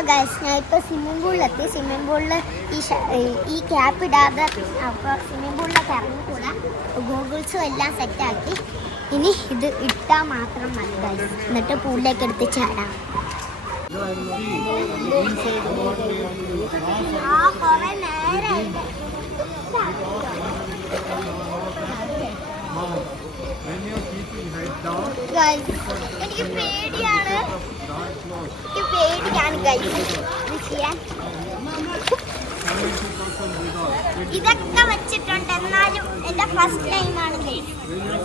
അപ്പോൾ ഗൈസ് ഞാൻ ഇപ്പോൾ സ്വിമ്മിംഗ് പൂളിലെത്തി. സ്വിമ്മിംഗ് പൂളിൽ ഈ ക്യാപ്പ് ഇടാതെ അപ്പോൾ സ്വിമ്മിംഗ് പൂളിലൊക്കെ ഇറങ്ങിക്കൂടാ. ഗോഗിൾസും എല്ലാം സെറ്റാക്കി. ഇനി ഇത് ഇട്ടാൽ മാത്രം മതി ഗൈസ്. എന്നിട്ട് പൂളിലേക്ക് എടുത്ത് ചാടാം. കുറേ നേരമായിട്ട് എനിക്ക് പേടിയാണ് ഗൈസ് ചെയ്യാൻ. ഇതൊക്കെ വച്ചിട്ടുണ്ട്, എന്നാലും എൻ്റെ ഫസ്റ്റ് ടൈമാണ് ഗൈസ്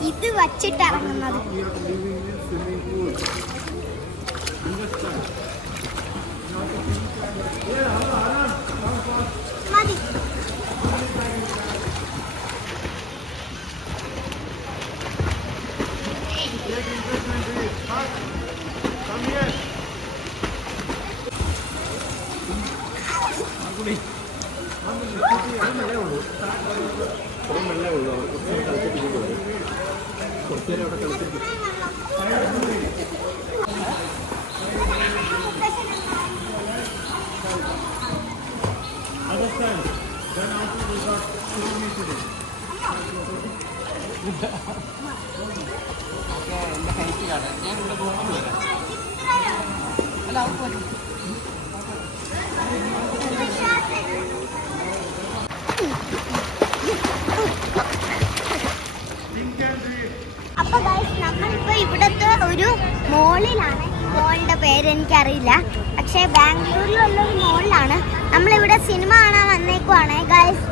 ഇത് വച്ചിട്ട് ഇറങ്ങുന്നത്. മതി. അപ്പൊ ഗൈസ് നമ്മളിപ്പോ ഇവിടത്തെ ഒരു മോളിലാണ്. മോളിന്റെ പേര് എനിക്കറിയില്ല, പക്ഷെ ബാംഗ്ലൂരിലുള്ള ഒരു മോളിലാണ്. നമ്മളിവിടെ സിനിമ കാണാൻ വന്നേക്കുവാണ് ഗൈസ്.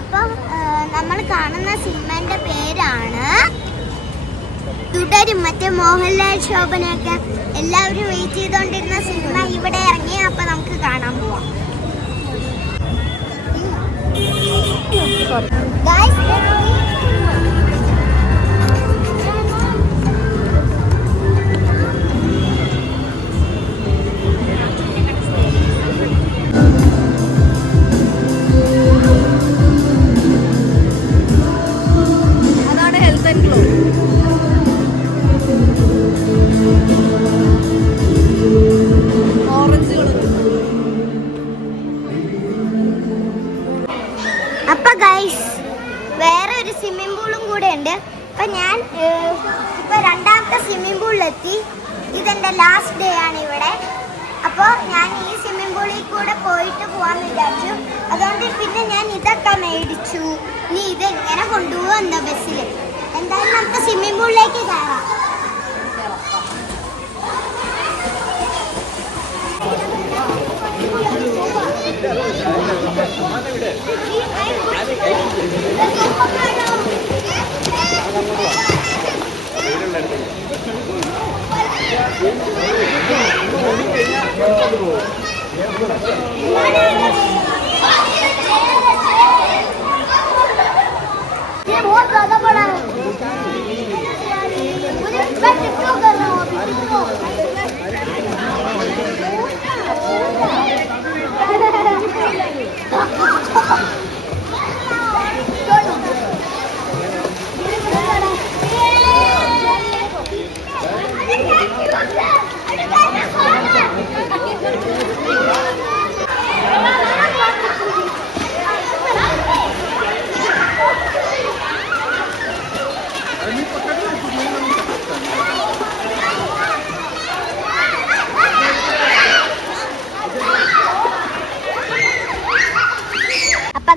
അപ്പം നമ്മൾ കാണുന്ന സിനിമന്റെ പേരാണ് തുടരും. മറ്റേ മോഹൻലാൽ ശോഭനയൊക്കെ എല്ലാവരും വെയിറ്റ് ചെയ്തോണ്ടിരുന്ന സിനിമ ഇവിടെ ഇറങ്ങി. അപ്പൊ നമുക്ക് കാണാൻ പോവാം ഗൈസ്. അപ്പൊ ഗൈസ് വേറെ ഒരു സ്വിമ്മിംഗ് പൂളും കൂടെ ഉണ്ട്. അപ്പൊ ഞാൻ ഇപ്പൊ രണ്ടാമത്തെ സ്വിമ്മിംഗ് പൂളിലെത്തി. ഇതെന്റെ ലാസ്റ്റ് ഡേ ആണ് ഇവിടെ. അപ്പോൾ ഞാൻ ഈ സ്വിമ്മിംഗ് പൂളിൽ കൂടെ പോയിട്ട് പോവാന്ന് വിചാരിച്ചു. അതുകൊണ്ട് പിന്നെ ഞാൻ ഇതൊക്കെ മേടിച്ചു. ഇനി ഇതെങ്ങനെ കൊണ്ടുപോകുന്ന ബസ്സിൽ. എന്തായാലും നമുക്ക് സ്വിമ്മിംഗ് പൂളിലേക്ക് കയറാം. ये बहुत ज्यादा बड़ा है। मुझे क्यों कर रहा हूँ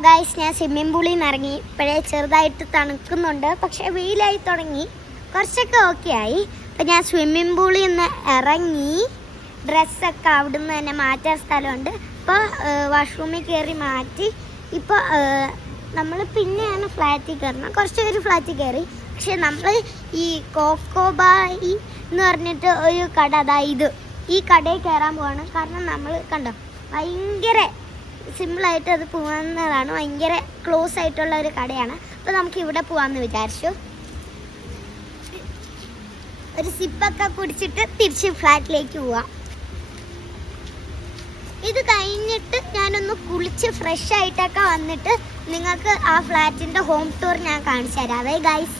ഗൈസ് ഞാൻ സ്വിമ്മിംഗ് പൂളിൽ നിന്ന് ഇറങ്ങി. ഇപ്പോഴേ ചെറുതായിട്ട് തണുക്കുന്നുണ്ട്, പക്ഷേ വെയിലായി തുടങ്ങി. കുറച്ചൊക്കെ ഓക്കെ ആയി. അപ്പം ഞാൻ സ്വിമ്മിംഗ് പൂളിൽ നിന്ന് ഇറങ്ങി. ഡ്രസ്സൊക്കെ അവിടെ നിന്ന് തന്നെ മാറ്റാൻ സ്ഥലമുണ്ട്. ഇപ്പോൾ വാഷ്റൂമിൽ കയറി മാറ്റി. ഇപ്പോൾ നമ്മൾ പിന്നെയാണ് ഫ്ലാറ്റിൽ കയറുന്നത്. കുറച്ച് പേര് ഫ്ലാറ്റിൽ കയറി. പക്ഷെ നമ്മൾ ഈ കോക്കോബായി എന്ന് പറഞ്ഞിട്ട് ഒരു കട, അതായത് ഈ കടയിൽ കയറാൻ പോവാണ്. കാരണം നമ്മൾ കണ്ടോ ഭയങ്കര സിമ്പിളായിട്ട് അത് പോകാവുന്നതാണ്. ഭയങ്കര ക്ലോസ് ആയിട്ടുള്ള ഒരു കടയാണ്. അപ്പോൾ നമുക്ക് ഇവിടെ പോകാമെന്ന് വിചാരിച്ചു. ഒരു സിപ്പൊക്കെ കുടിച്ചിട്ട് തിരിച്ച് ഫ്ലാറ്റിലേക്ക് പോവാം. ഇത് കഴിഞ്ഞിട്ട് ഞാനൊന്ന് കുളിച്ച് ഫ്രഷ് ആയിട്ടൊക്കെ വന്നിട്ട് നിങ്ങൾക്ക് ആ ഫ്ലാറ്റിൻ്റെ ഹോം ടൂർ ഞാൻ കാണിച്ചു തരാവേ ഗൈസ്.